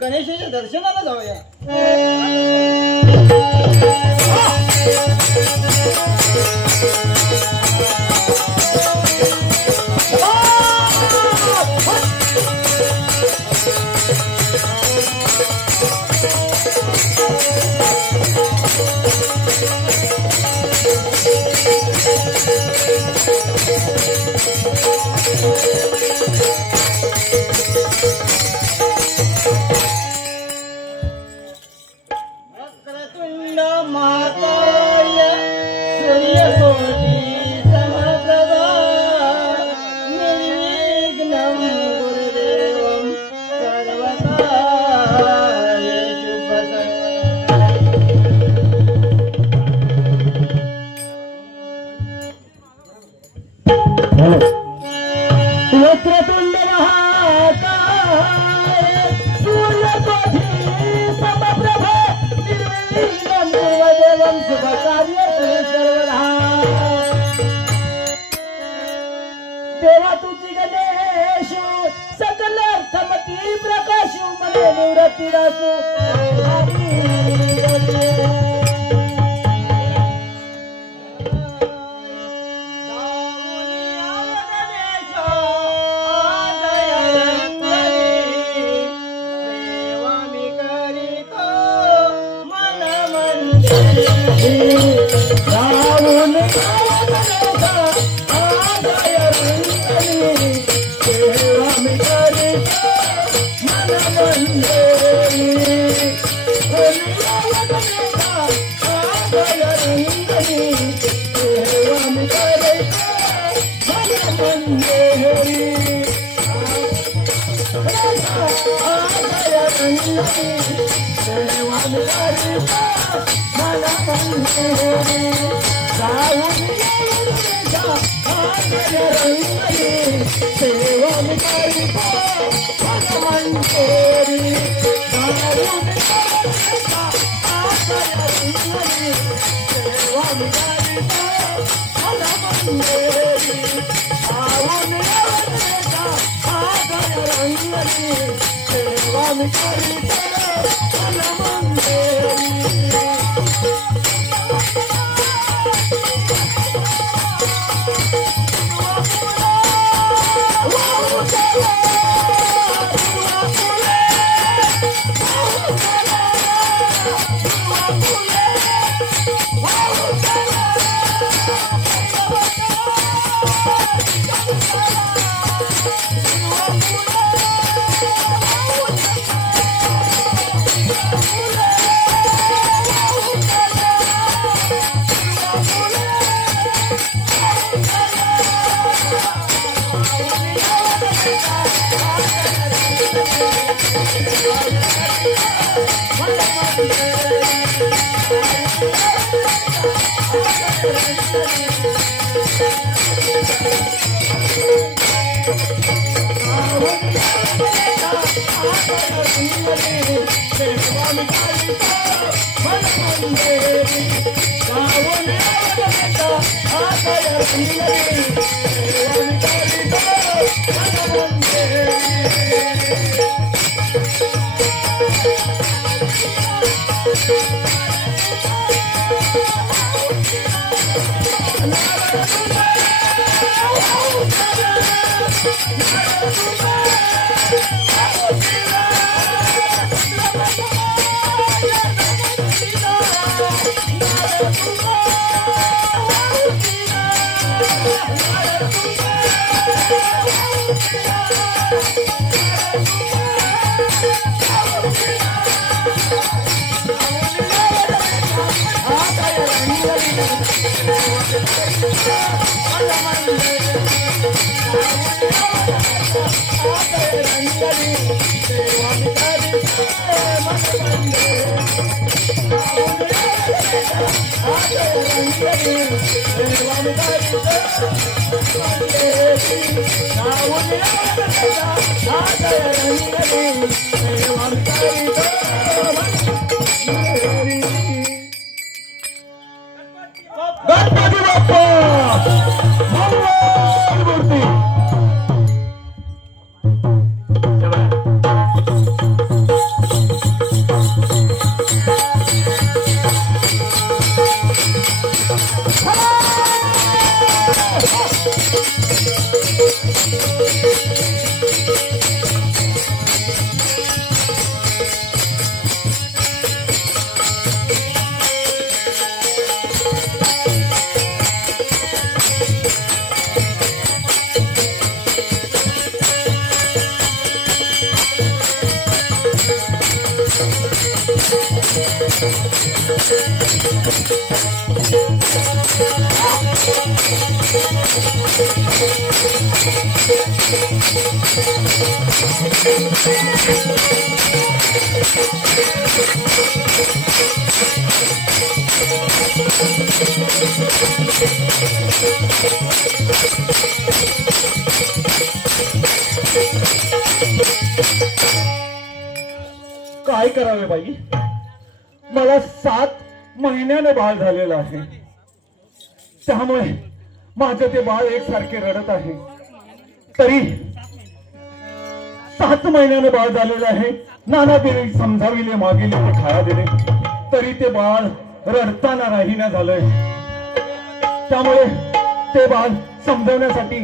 गणेशाच्या दर्शनाला जाऊया. देवा तुझी गणेश सकल अर्थमती प्रकाश मने निवृत्ती दासू गणपती बाप्पा मंगलमूर्ती. काय करावे बाई, मला 7 महिन्याने बाळ झालेलं आहे. त्यामुळे माझं ते बाळ एकसारखे रडत आहे. तरी 7 महिन्याने बाळ झालेलं आहे. नाना दिले समजाविले मागिले ते खाया दिले, तरी ते बाळ रडताना राहीना झालंय. त्यामुळे ते बाळ समजवण्यासाठी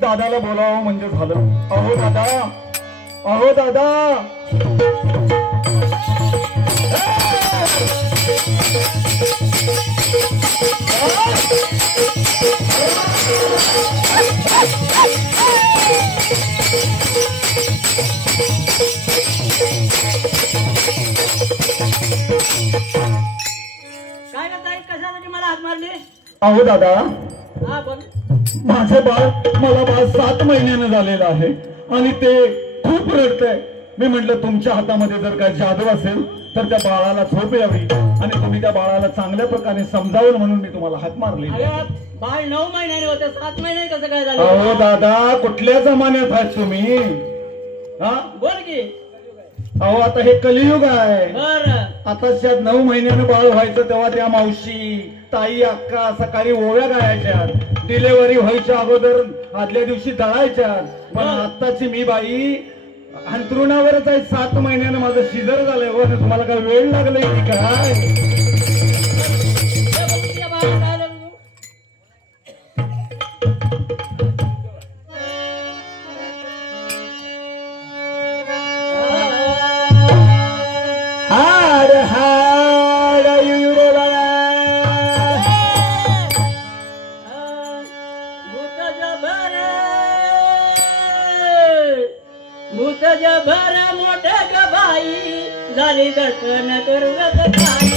दादाला बोलावं म्हणजे झालं. अहो दादा, अहो दादा. काय करताय? कशासाठी मला हात मारले? अहो दादा, हा बोल. माझं मला बाळ 7 महिन्यानं झालेलं आहे आणि ते खूप रडतंय. मी म्हटलं तुमच्या हातामध्ये जर काय जादू असेल तर त्या बाळाला झोप यावी आणि तुम्ही त्या बाळाला चांगल्या प्रकारे समजावलं म्हणून मी तुम्हाला हात मारले. बाळ 9 महिन्याने होते, 7 महिने कसं काय झालं? अहो दादा, कुठल्या जमान्यात आहात तुम्ही? हा बोल की. अहो आता हे कलियुग आहे. बरं. आता 9 महिन्यानं बाळ व्हायचं तेव्हा त्या मावशी, ताई, अक्का सकाळी ओव्या गायच्या. डिलेव्हरी व्हायच्या अगोदर आदल्या दिवशी दळायच्या. पण आत्ताची मी बाई अंथरुणावरच आहे. 7 महिन्यानं माझं शिजर झालंय. व तुम्हाला काय वेळ लागलाय की काय? हाड हाड रे बाळा. भूतजा भर मोठ्या ग बाई झाली दर्शन करूनच काही.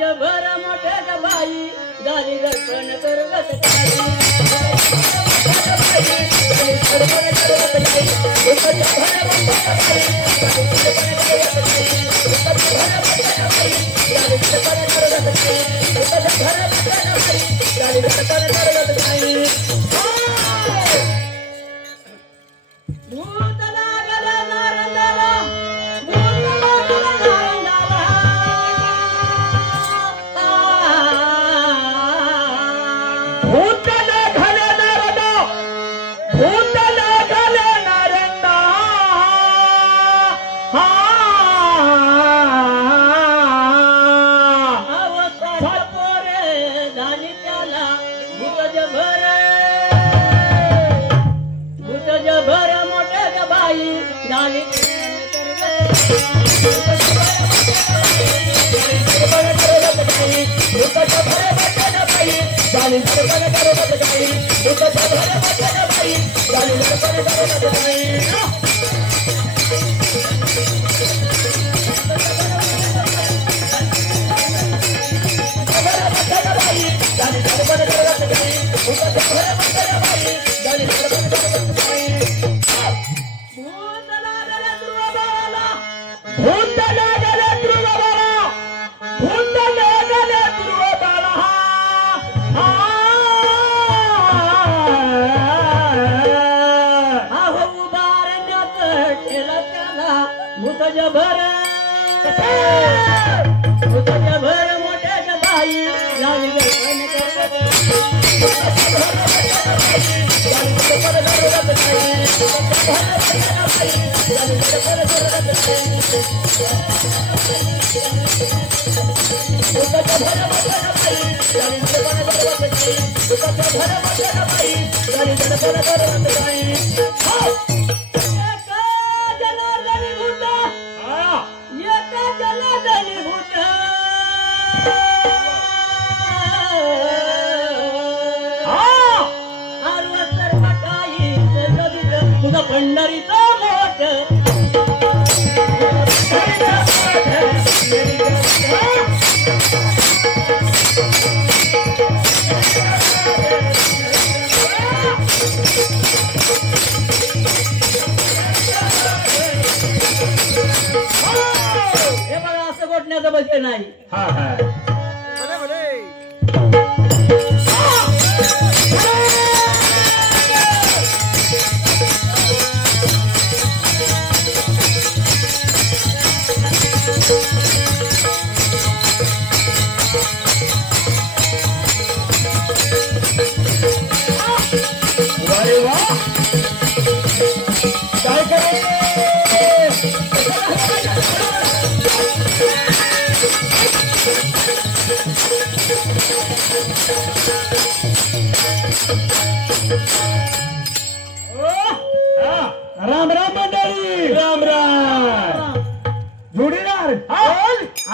जभर मोठे गबाई झाली दर्पण करवत काही भूत लागला नारंगाला भूत लागला नारंगाला भूत लागले नारदा भूत लागले नारदा अवतार पोरे झाली त्याला भूत जभर मोठे गबाई झाली भूत लागले ध्रुवबाळाला भूत लागले ध्रुवबाळा भूत लागले ध्रुवबाळा अहो उभारण्यात ठेला त्याला भूत जभर मोठ्या गबाई झाली दर्पण करवत एका जनार्दनी भूत एका जनार्दनी भूत आरवसर मठाई जगदीत तुझं पंढरीचं मोठ हे बघा असं गोठण्याचं बघे नाही हा हा अरे वा काय करायचं राम राम मंडळी राम राम जोडीदार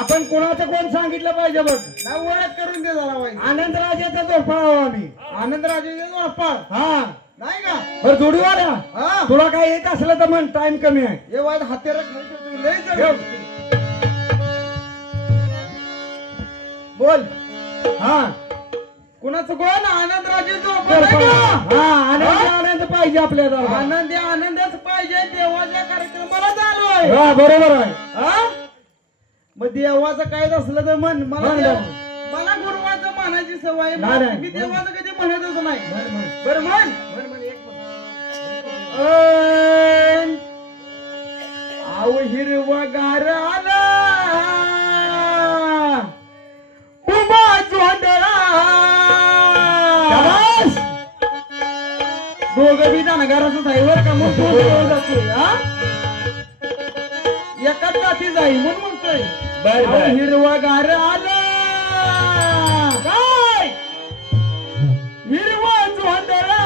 आपण कोणाचं कोण सांगितलं पाहिजे बघ नाही ओळख करून दे जरा बाई. आनंदराजाचा जोडफळ आम्ही आनंदराजे वापर हा नाही का बरं जोडीवाल्या हा तुला काय येत असलं तर म्हण टाइम कमी आहे हे वाईट हातेर लय ठेव. बोल हा कुणाचं कोण आनंदराजे जोडफळ. हा आनंद आनंद पाहिजे आपल्या दरबारात. आनंदच पाहिजे देवाच्या कार्यक्रमाला चालू हा बरोबर आहे हा मग देवाचं काय असलं तर म्हण मला म्हण. मला गुरुवाचं म्हणायची सवय आहे. नाही, नाही. मी देवाचं कधी म्हणतच नाही म्हण, म्हण. बरं म्हण आव हिरवा गार आला उभा जोंधळा शाबास. दोघं बी जाणगाराच आहे बरं का मग दोघं जातोय हा एकाच जाती जाईल म्हणून म्हणतोय बर, बर. आव हिरवा गार आला काय हिरवा जोंधळा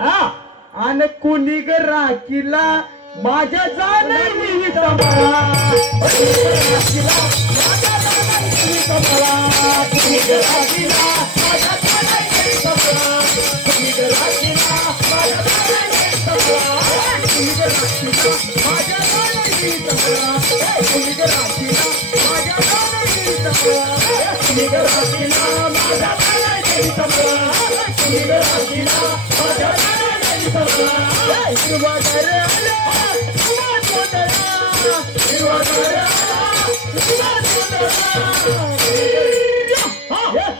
हा आणि कुणी ग राखीला माझ्या जाणवी तमाला माझ्या कुणी ग राशीला माझ्या दाराची तबला कुणी ग राशीला माझ्या दाराची तबला कुणी ग राशीला माझ्या दाराची तबला हिरवा घर आला हिरवा तोंडला हिरवा घर आला हिरवा तोंडला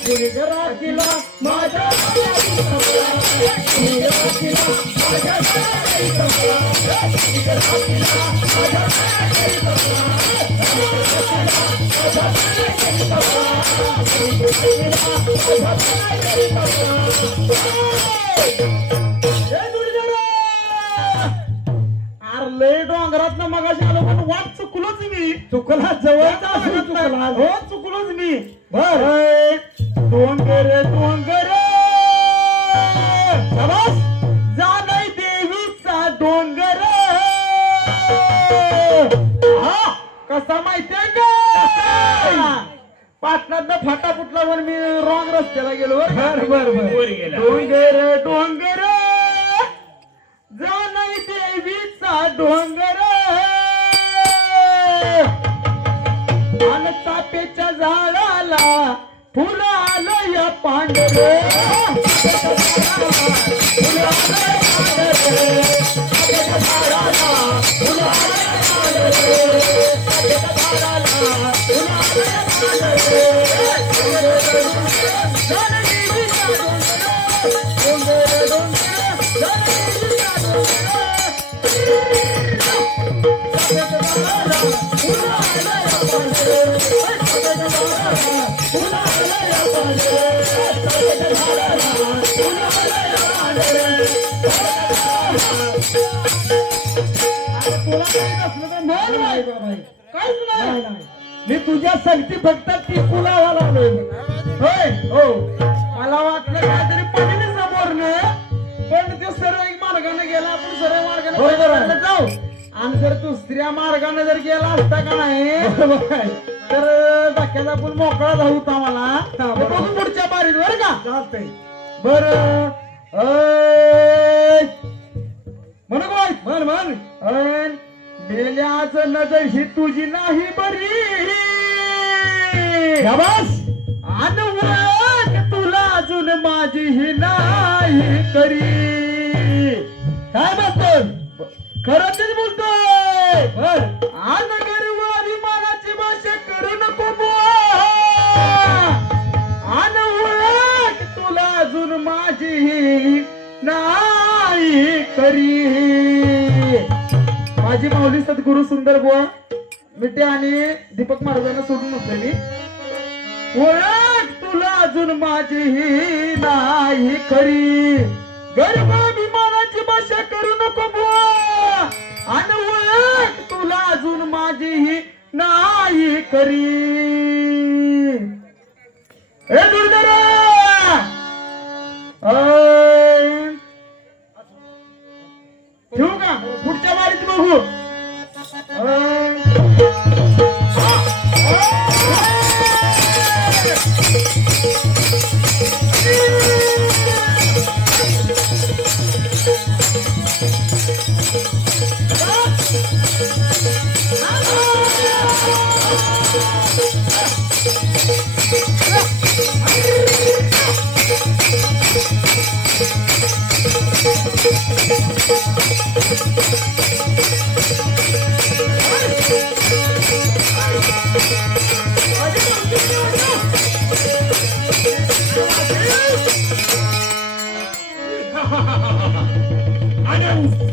कुणी ग राशीला माझ्या दाराची तबला कुणी ग राशीला माझ्या दाराची तबला कुणी ग राशीला माझ्या दाराची लय डोंगरात ना मगाशी आलो पण वाट चुकलोच मी चुकला जवळचा चुकला हो चुकलोच मी बर डोंगर डोंगर जाणय देवीचा डोंगर हा कसा माहितीये का पाटणात फाटा फुटला म्हणून मी रॉंग रस्त्याला गेलो बर डोंगर डोंगर जाणय देवीचा डोंगर आणि चापेच्या झाडाला फुलं आलं या पांढर मी तुझ्या संगती फक्त टिपूला लागलोय होय हो मला वाटलं काहीतरी पडली समोर पण तो सरळ मार्गाने गेला आपण सरळ मार्गाने जाऊ आणि जर दुसऱ्या मार्गाने जर गेला असता का नाही तर धक्क्यात आपण मोकळा जाऊ होता मला बघू पुढच्या बारीत बर का चालतंय बर म्हण म्हण मेल्याच नजर ही तुझी नाही बरी आणि तुला अजून माझी ही नाही करी काय म्हणतो खरं तेच बोलतोय बर आणि गरीबारी मानाची भाषा करू नको आणि तुला अजून माझी ही नाही करी माझी माऊली सद्गुरू सुंदर बुवा मिटे आणि दीपक महाराजांना सोडून नसलेली ओळख तुला अजून माझी ही नाही खरी गर्भाभिमानाची भाषा करू नको बुवा आणि ओळख तुला अजून माझी ही नाही खरी हे दुर्धरा ठेवू का पुढच्या वारीत बघू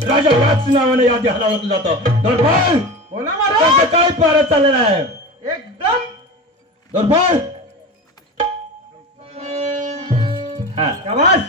राजा याच नावाने यादी हलवलं जातं दरबार बोला महाराज काय पारा चाललेला आहे एकदम दरबार हा शाबास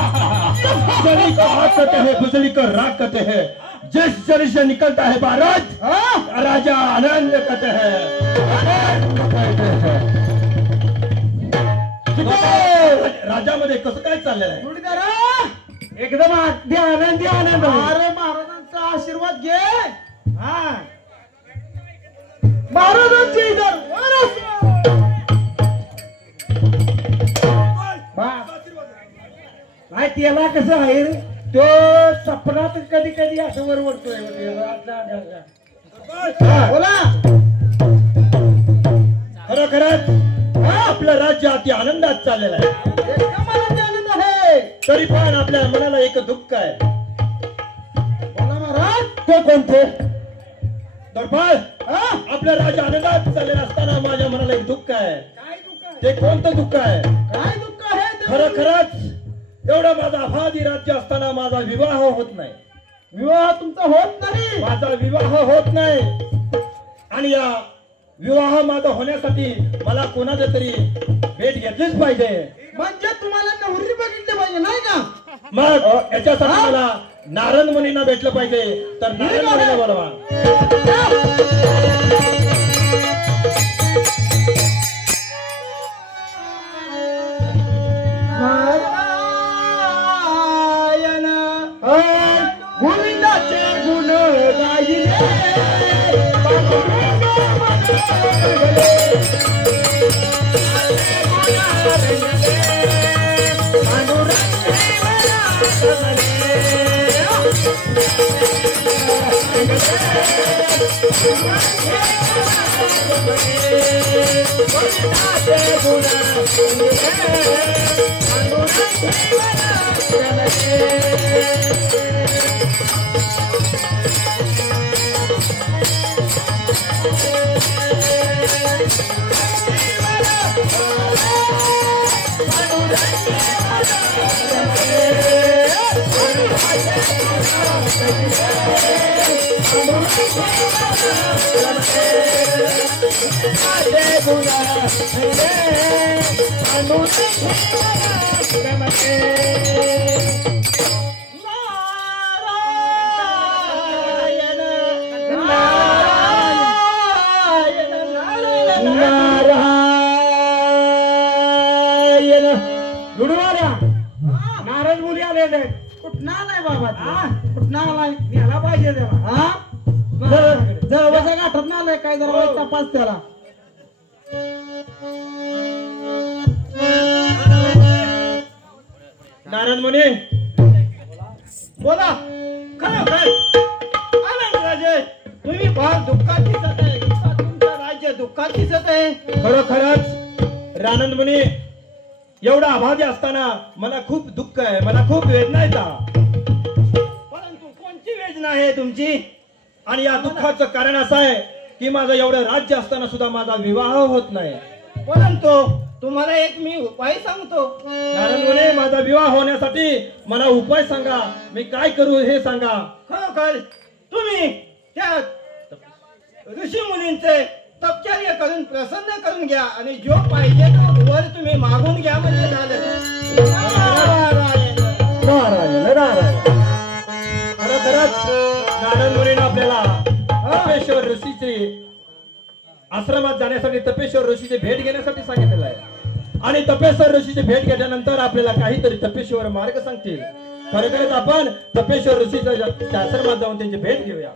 बिजली का आग करते हैं बिजली का राग करते हैं जिस जल से निकलता है भारत राजा आनंद कहते हैं। राजामध्ये कसं काय चाललेलं आहे? एकदम अगदी आनंदी आनंद. अरे महाराजांचा आशीर्वाद घे. हा महाराजांची इधर काय त्याला कसं आहे रे? तो सपनात कधी कधी असं वरवरतोय. बोला. खरोखरच आपलं राज्य अति आनंदात चाललेलं आहे. एकदम आनंद आहे. तरी पण आपल्या मनाला एक दुःख आहे. बोला महाराज. ते कोणते? दरबार आपलं राज्य आनंदात चाललेलं असताना माझ्या मनाला एक दुःख आहे. काय दुःख आहे? ते कोणतं दुःख आहे? काय दुःख आहे? खरोखरच एवढं माझा अफादी राज्य असताना माझा विवाह होत नाही. विवाह तुमचा होत नाही. माझा विवाह होत नाही. आणि या विवाह माझा होण्यासाठी मला कोणाचं तरी भेट घेतलीच पाहिजे. म्हणजे तुम्हाला नवरी बघितली पाहिजे नाही का? मग याच्यासाठी मला नारद मुनींना भेटलं पाहिजे. तर नारद मुनींना बोलवा. गोविंदाचे गुण गायले नारद मुली आलेले. कुठं आलाय बाबा? कुठं आलाय? याला पाहिजे त्याला. जवळच्या गाठात आलाय काय? जरा तपास त्याला. नारद मुनी बोला. खरोखर आनंद राजे तुम्ही फार दुःखात दिसत आहे. तुमचं राज्य दुःखात दिसत आहे. खरोखरच रानंद मुनी एवढा अभागी असताना मला खूप दुःख आहे. मला खूप वेदना येतात. परंतु कोणती वेदना आहे तुमची? आणि या दुःखाचं कारण असं आहे की माझं एवढं राज्य असताना सुद्धा माझा विवाह होत नाही. परंतु तुम्हाला एक मी उपाय सांगतो. नारद मुनी माझा विवाह होण्यासाठी मला उपाय सांगा. मी काय करू हे सांगा. खरोखर तुम्ही त्या ऋषी मुनींचे तपचर्य करून प्रसन्न करून घ्या आणि जो पाहिजे तो वर तुम्ही मागून घ्या म्हणजे झालं. खरंच नारद मुनीने आपल्याला तपेश्वर ऋषीचे आश्रमात जाण्यासाठी तपेश्वर ऋषीची भेट घेण्यासाठी सांगितलेलं आहे. आणि तपेश्वर ऋषीची भेट घेतल्यानंतर आपल्याला काहीतरी तपेश्वर मार्ग सांगतील. खरोखरच आपण तपेश्वर ऋषीच्या आश्रमात जाऊन त्यांची भेट घेऊया.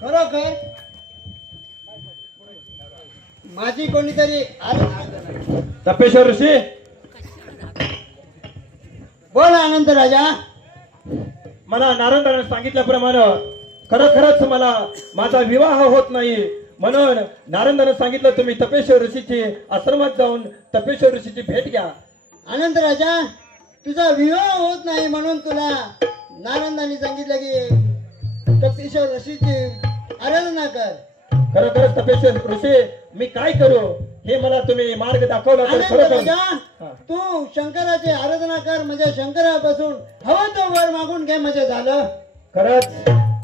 खरोखर माझी कोणीतरी तपेश्वर ऋषी बोल आनंद राजा. मला नारदाने सांगितल्याप्रमाणे खरोखरच मला माझा विवाह होत नाही. म्हणून नारदाने सांगितलं तुम्ही तपेश्वर ऋषीची आश्रमात जाऊन तपेश्वर ऋषीची भेट घ्या. आनंद राजा तुझा विवाह होत नाही म्हणून तुला नारदाने सांगितलं की तपेश्वर ऋषीची आराधना कर. खरोखरच तपेश्वर ऋषी मी काय करू हे मला तुम्ही मार्ग दाखवला तर आनंद खरोखर राजा, तू शंकराची आराधना कर म्हणजे शंकरापासून हवं तो वर मागून घे म्हणजे झालं. खरंच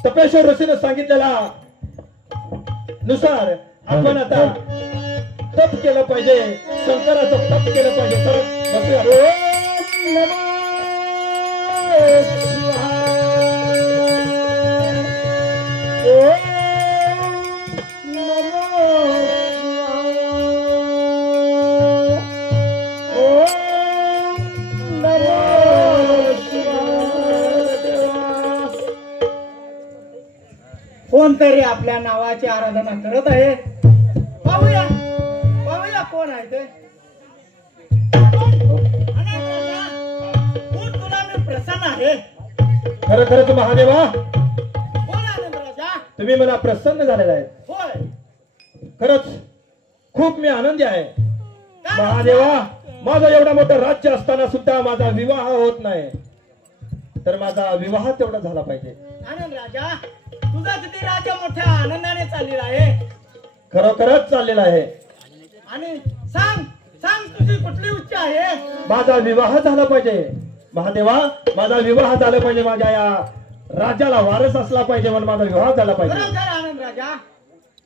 तपेश्वर ऋषीने सांगितलेला नुसार आपण आता तप केलं पाहिजे, शंकराचं तप केलं पाहिजे. खरंच बसूया. ओम नमः शिवाय. ओम नमः शिवाय. ओम नमः शिवाय. कोणतरी आपल्या नावाची आराधना करत आहे. पाहूया पाहूया कोण आहे ते. तुला मी प्रसन्न आहे. खरं खरंच महादेवा कोण आनंद राजा? तुम्ही मला प्रसन्न झालेला आहे. होय. खरंच खूप मी आनंदी आहे. काय महादेवा माझं एवढं मोठं राज्य असताना सुद्धा माझा विवाह होत नाही, तर माझा विवाह तेवढा झाला पाहिजे. आनंद राजा, तुझा किती राज्य मोठ्या आनंदाने चाललेला आहे. खरोखरच चाललेला आहे. आणि सांग सांग तुझी कुठली इच्छा आहे? माझा विवाह झाला पाहिजे महादेवा, माझा विवाह झाला पाहिजे. माझ्या या राज्याला वारस असला पाहिजे म्हणून माझा विवाह झाला पाहिजे. खरोखर आनंद राजा.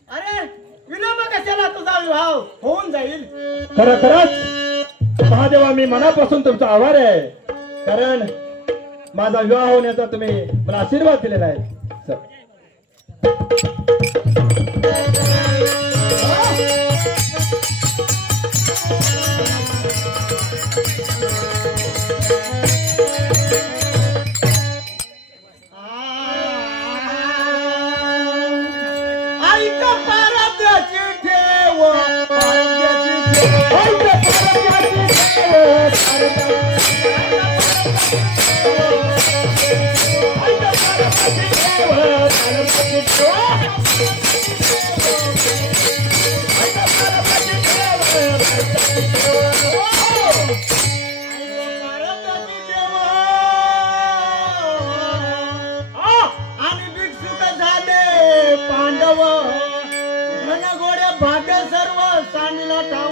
अरे विलंब कशाला, तुझा विवाह होऊन जाईल. खरोखरच महादेवा मी मनापासून तुमचा आभार आहे, कारण माझा विवाह होण्याचा तुम्ही मला आशीर्वाद दिलेला आहे. सर ऐका पारद्याची ठेव, पारद्याची ठेव. ऐका पारद्याची आणि भिक्षुक झाले पांडव, घनघोडे भाग्य सर्व सांडला ठाव.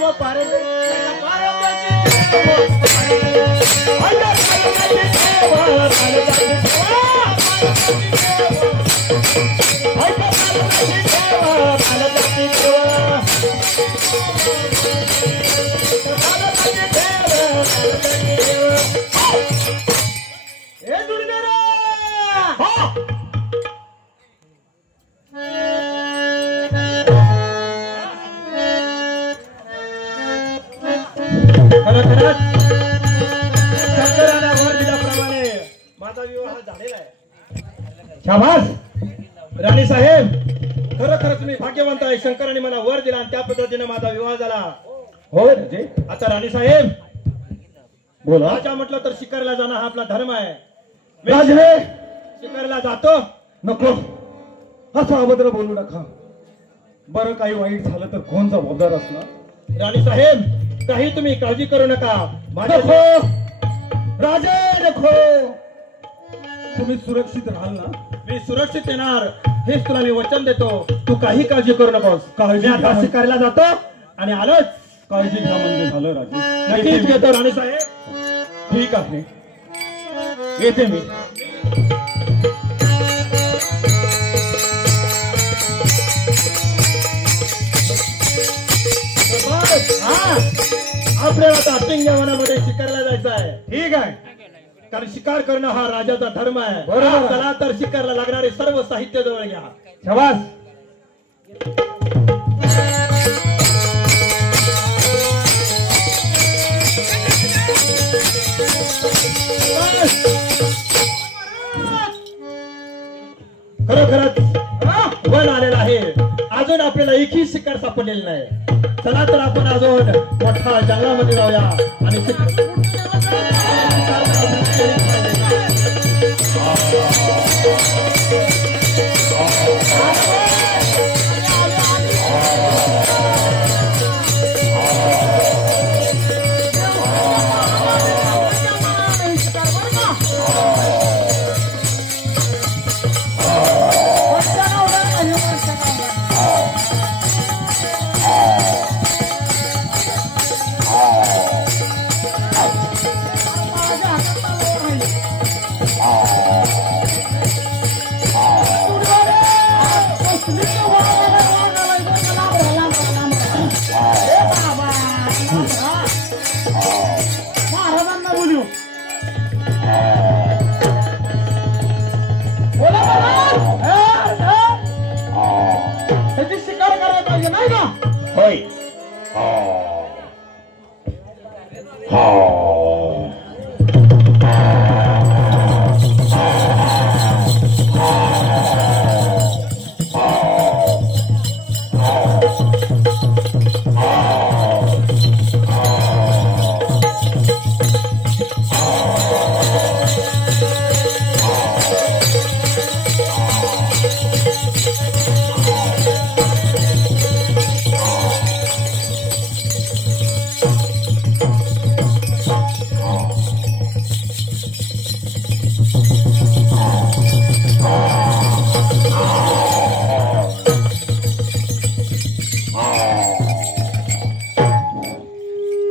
हे दुर्गेरा. खरोखरच शंकराला वर दिल्याप्रमाणे माझा विवाह झालेला आहे. शाबास राणी साहेब, खरोखरच मी भाग्यवंत आहे. शंकराने मला वर दिला आणि त्या पद्धतीने माझा विवाह झाला. हो राजे. आता राणी साहेब बोला. राजा म्हटलं तर शिकारला जाणं हा आपला धर्म आहे. राजे शिकारला जातो. नको असं अभद्र बोलू नका. बरं काही वाईट झालं तर कोण जबाबदार असणार? राणी साहेब काही तुम्ही काळजी करू नका. राजे नको, तुम्ही सुरक्षित राहाल ना? मी सुरक्षित येणार हेच तुला मी वचन देतो. तू काही काळजी करू नकोस. काळजी आता शिकायला जातो आणि आलोच. काळजी घ्या म्हणजे झालं राजे. नक्कीच घेतो राणी साहेब. ठीक आहे येते मी. आपल्याला आता अतिंग्यावनामध्ये शिकारला जायचं आहे. ठीक आहे, कारण शिकार करणं हा राजाचा धर्म आहे. बरोबर. चला तर शिकारला लागणारे सर्व साहित्य जवळ घ्या. शाबास. खरोखरच वन आलेला आहे. अजून आपल्याला एकही शिकार सापडलेला नाही. चला तर आपण अजून मोठ्या जंगलामध्ये जाऊया आणि होय हा हा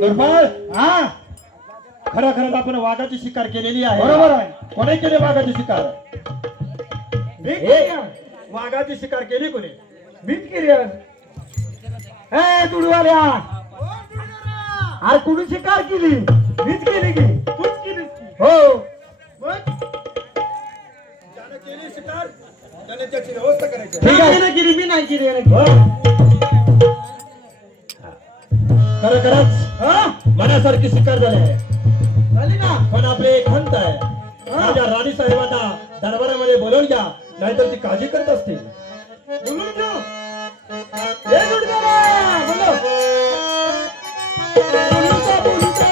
दुर्बळ, हा खरं खरंच आपण वाघाची शिकार केलेली आहे. बरोबर आहे. कोणी केली वाघाची शिकार? मी केली. वाघाची शिकार केली कोणी? मीच केली. ए दुडवाल्या, अरे कुणी शिकार केली? मीच केली की? तूच केली? हो. त्याने केली शिकार, त्याने त्याची व्यवस्था करायची. ठीक आहे ना, केली मी नाही केली. खरं खरंच मनासारखी शिकार झाली आहे. झाली ना. पण आपले एक हंत आहे, माझ्या राणी साहेबांना दरबारामध्ये बोलवून घ्या, नाहीतर ती काळजी करत असते. बोलून घेऊ. ए दुडवाल्या, बोलो. बोलून जा, बोलून जा.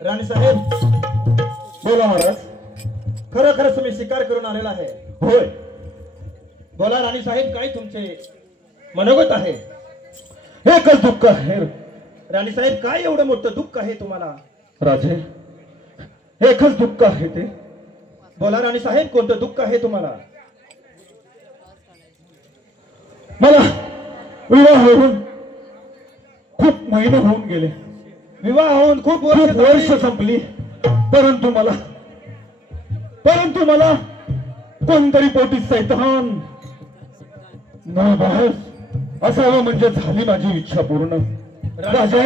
राणी साहेब, बोला महाराज. खरं खरंच मी शिकार करून आलेला आहे. होय. बोला राणी साहेब, काय तुमचे मनोगत आहे? एकच दुःख आहे राणी साहेब, काय एवढं मोठं दुःख आहे तुम्हाला? राजे, एकच दुःख आहे ते. बोला राणी साहेब, कोणतं दुःख आहे तुम्हाला? मला विवाह होऊन खूप महिने होऊन गेले, विवाह होऊन खूप खूप वर्ष वर्ष संपली, परंतु मला कोणतरी पोटी सैतान न बाहेर असावं म्हणजे झाली माझी इच्छा पूर्ण. राजे,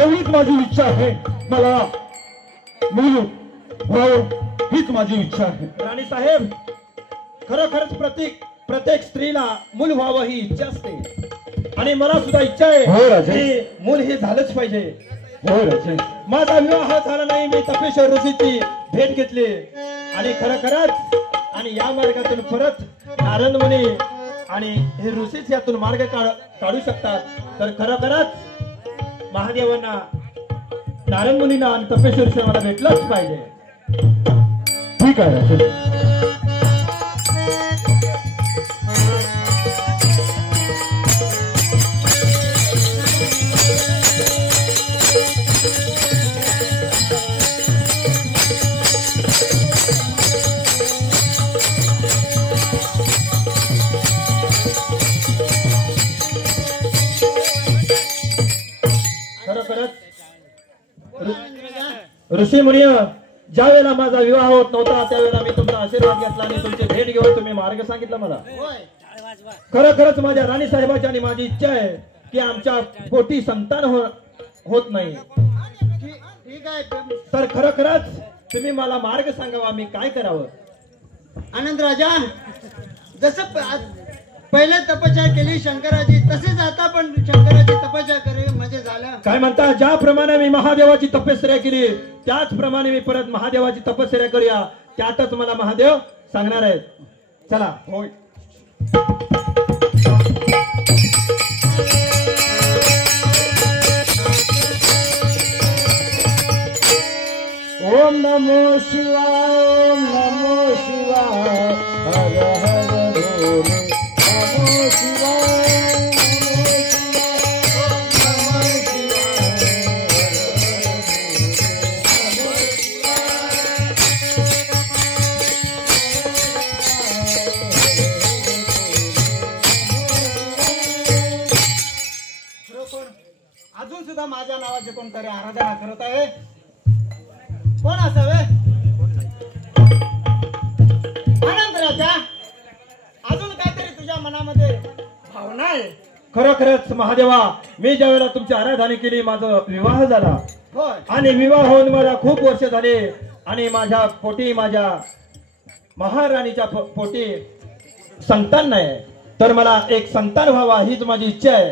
एवढीच माझी इच्छा आहे. मला मुल व्हावं हीच माझी इच्छा आहे. राणी साहेब, खरोखरच प्रत्येक स्त्रीला मूल व्हावं ही इच्छा असते, आणि मला सुद्धा इच्छा आहे हो राजे. की मूल हे झालंच पाहिजे. हो राजे. माझा विवाह झाला नाही, मी तपेश्वर ऋषीची भेट घेतली, आणि खरोखरच आणि या मार्गातून परत नारद मुनी आणि हे ऋषीच यातून मार्ग काढू शकतात. तर खरोखरच महादेवांना, नारद मुनींना आणि तपेश्वर शिवाला भेटलंच पाहिजे. ठीक आहे राजे. ऋषी मुनी, ज्या वेळेला माझा विवाह होत नव्हता त्यावेळेला मी तुमचा आशीर्वाद घेतला आणि तुमची भेट घेऊन तुम्ही मार्ग सांगितला मला. खरोखरच माझ्या राणी साहेबाची आणि माझी इच्छा आहे की आमच्या पोटी संतान होत नाही. ठीक आहे. तर खरोखरच तुम्ही मला मार्ग सांगावा, मी काय करावं? आनंद राजा, जसं पहिले तपस्या केली शंकराची, तसेच आता पण शंकराची तपस्या करे म्हणजे झालं. काय म्हणता? ज्याप्रमाणे मी महादेवाची तपश्चर्या केली त्याचप्रमाणे मी परत महादेवाची तपश्चर्या करूया, त्यातच मला महादेव सांगणार आहेत. चला. होय. ओम नमो शिवाय, ओम नमो शिवाय, हर हर भोले, नमो शिवाय, नमो शिवाय. अजून सुद्धा माझ्या नावाचे कोणतरी आराधना करत आहे. कोण असावे? आनंद राजा, अजून काहीतरी तुझ्या मनामध्ये भावना आहे? खरोखरच महादेवा, मी ज्या वेळेला तुमची आराधना केली माझा विवाह झाला होय. आणि विवाह होऊन मला खूप वर्ष झाले आणि माझ्या पोटी माझ्या महाराणीच्या पोटी संतान नाही, तर मला एक संतान व्हावा हीच माझी इच्छा आहे.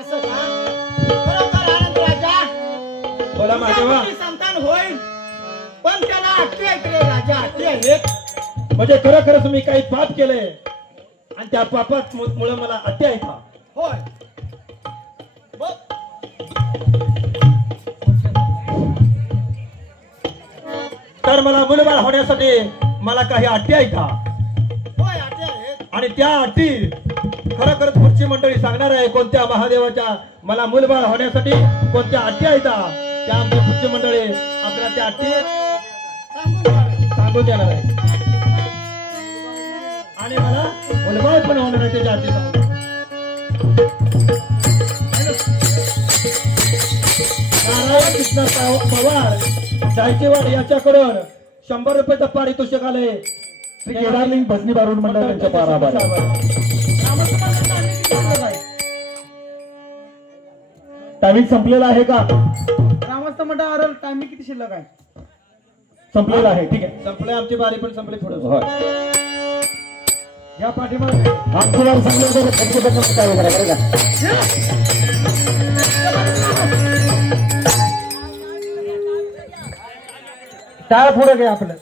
असं का? खरोखर आनंद राजा, बोला महादेवा. तुझ्या संतान होईल, पण त्याला अट्टी ऐकले राजा, अट्टी आहेत. म्हणजे खरोखरच मी काही पाप केले आणि त्या पापात मुळे मला अट्टी आहे का? होय. तर मला मुलबाळ होण्यासाठी मला काही अटी आहे का? होय, अट्टी आहेत. आणि त्या अटी खरोखरच पुढची मंडळी सांगणार आहे कोणत्या महादेवाच्या मला मुलबाळ होण्यासाठी कोणत्या अटी आहेत त्या आमच्या पुढची मंडळी आपल्याला त्या अटी सांगून देणार आहे आणि मला मुलबाळ पण होणार आहे त्याच्या अटी सांगून. नारायण कृष्ण पवार जायचेवाड याच्याकडून 100 रुपयाचं पारितोषिक आलंय. श्री केदारलिंग भजनी बारूड मंडळ यांच्या पाराभार. टायमिंग संपलेला आहे का? ग्रामस्थ मंडळ आरल टायमिंग किती शिल्लक आहे? संपलेला आहे. ठीक आहे, संपले आमची बारी पण संपली पुढे. होय. या पाठीमागे आमचं नाव सांगितलं तर खर्च काय करा बरं का? टाळ पुढे घ्या आपलं.